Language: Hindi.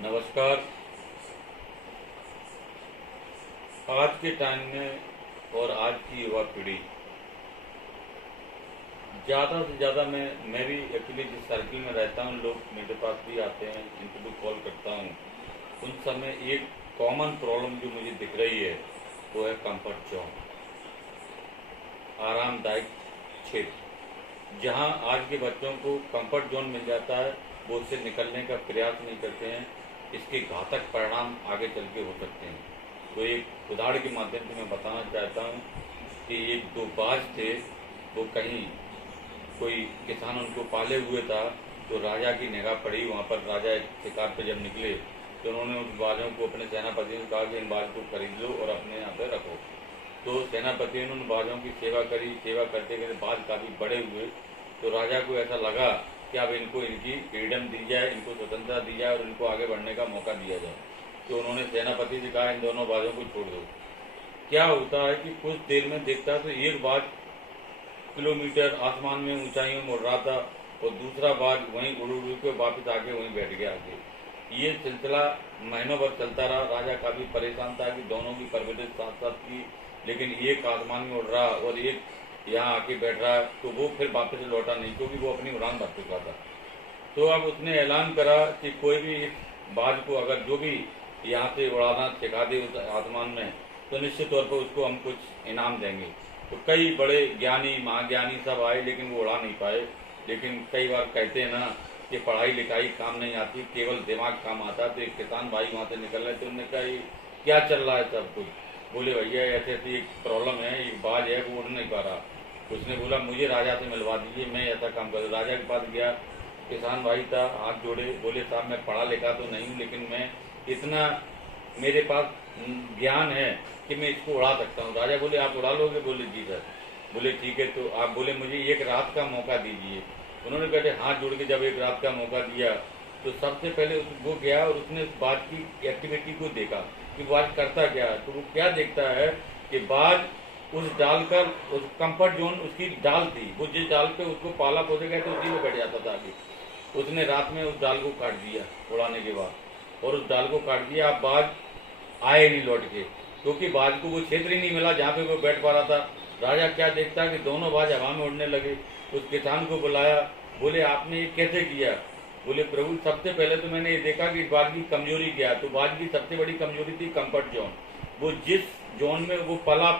नमस्कार। आज के टाइम में और आज की युवा पीढ़ी ज़्यादा से ज़्यादा मैं भी एक्चुअली जिस सर्किल में रहता हूँ, लोग मेरे पास भी आते हैं, इनको भी कॉल करता हूँ। उन समय एक कॉमन प्रॉब्लम जो मुझे दिख रही है वो है कंफर्ट जोन, आरामदायक क्षेत्र। जहाँ आज के बच्चों को कंफर्ट जोन मिल जाता है, वो उससे निकलने का प्रयास नहीं करते हैं। इसके घातक परिणाम आगे चल के हो सकते हैं। तो एक उदाहरण के माध्यम से मैं बताना चाहता हूँ कि एक दो बाज थे, वो कहीं कोई किसान उनको पाले हुए था, तो राजा की निगाह पड़ी वहाँ पर। राजा एक शिकार पर जब निकले तो उन्होंने उन बाजों को अपने सेनापति ने कहा कि इन बाज को खरीद लो और अपने यहाँ पे रखो। तो सेनापति ने उन बाजों की सेवा करी। सेवा करते करते बाज काफ़ी बड़े हुए, तो राजा को ऐसा लगा कि अब इनको इनकी फ्रीडम दी जाए, इनको स्वतंत्रता दी जाए और इनको आगे बढ़ने का मौका दिया जाए। तो उन्होंने सेनापति से कहा इन दोनों बाजों को छोड़ दो। क्या होता है कि कुछ देर में देखता तो एक बाज किलोमीटर आसमान में ऊंचाइयों में उड़ रहा था और दूसरा बाज वहीं उड़ उड़ के वापस आके वहीं बैठ गया आके। ये सिलसिला महीनों भर चलता रहा। राजा काफ़ी परेशान था कि दोनों की परवरिश साथ साथ की, लेकिन एक आसमान में उड़ रहा और एक यहाँ आके बैठ रहा, तो वो फिर वापस लौटा नहीं क्योंकि वो अपनी उड़ान भर चुका था। तो अब उसने ऐलान करा कि कोई भी इस बाज को अगर जो भी यहाँ से उड़ाना सिखा दे उस आसमान में, तो निश्चित तौर पर उसको हम कुछ इनाम देंगे। तो कई बड़े ज्ञानी महाज्ञानी सब आए, लेकिन वो उड़ा नहीं पाए। लेकिन कई बार कहते हैं ना कि पढ़ाई लिखाई काम नहीं आती, केवल दिमाग काम आता। तो एक किसान भाई वहाँ से निकल रहे थे, उन्होंने कहा ये क्या चल रहा है सब कुछ। बोले भैया ऐसे ऐसी एक प्रॉब्लम है, एक बाज है वो उड़ नहीं पा रहा। उसने बोला मुझे राजा से मिलवा दीजिए, मैं ऐसा काम कर। राजा के पास गया, किसान भाई था, हाथ जोड़े, बोले साहब मैं पढ़ा लिखा तो नहीं हूँ, लेकिन मैं इतना मेरे पास ज्ञान है कि मैं इसको उड़ा सकता हूँ। राजा बोले आप उड़ा लोगे? बोले जी सर। बोले ठीक है, तो आप बोले मुझे एक रात का मौका दीजिए। उन्होंने कहते हाथ जोड़ के जब एक रात का मौका दिया, तो सबसे पहले वो गया और उसने उस बाज की एक्टिविटी को देखा कि बाज करता क्या है। तो वो क्या देखता है कि बाज उस डाल का उस कंफर्ट जोन उसकी डाल थी, वो जिस डाल पे उसको पाला पोसे गए थे उसी में बैठ जाता था आगे। उसने रात में उस डाल को काट दिया उड़ाने के बाद, और उस डाल को काट दिया। अब बाज आए नहीं लौट के, क्योंकि बाज को वो क्षेत्र ही नहीं मिला जहाँ पे वो बैठ पा रहा था। राजा क्या देखता कि दोनों बाज हवा में उड़ने लगे। उस किसान को बुलाया, बोले आपने ये कैसे किया? बोले प्रभु सबसे पहले तो मैंने ये देखा कि बाज की कमजोरी क्या है। तो बाज की सबसे बड़ी कमजोरी थी कंफर्ट जोन। वो जिस जोन में वो पला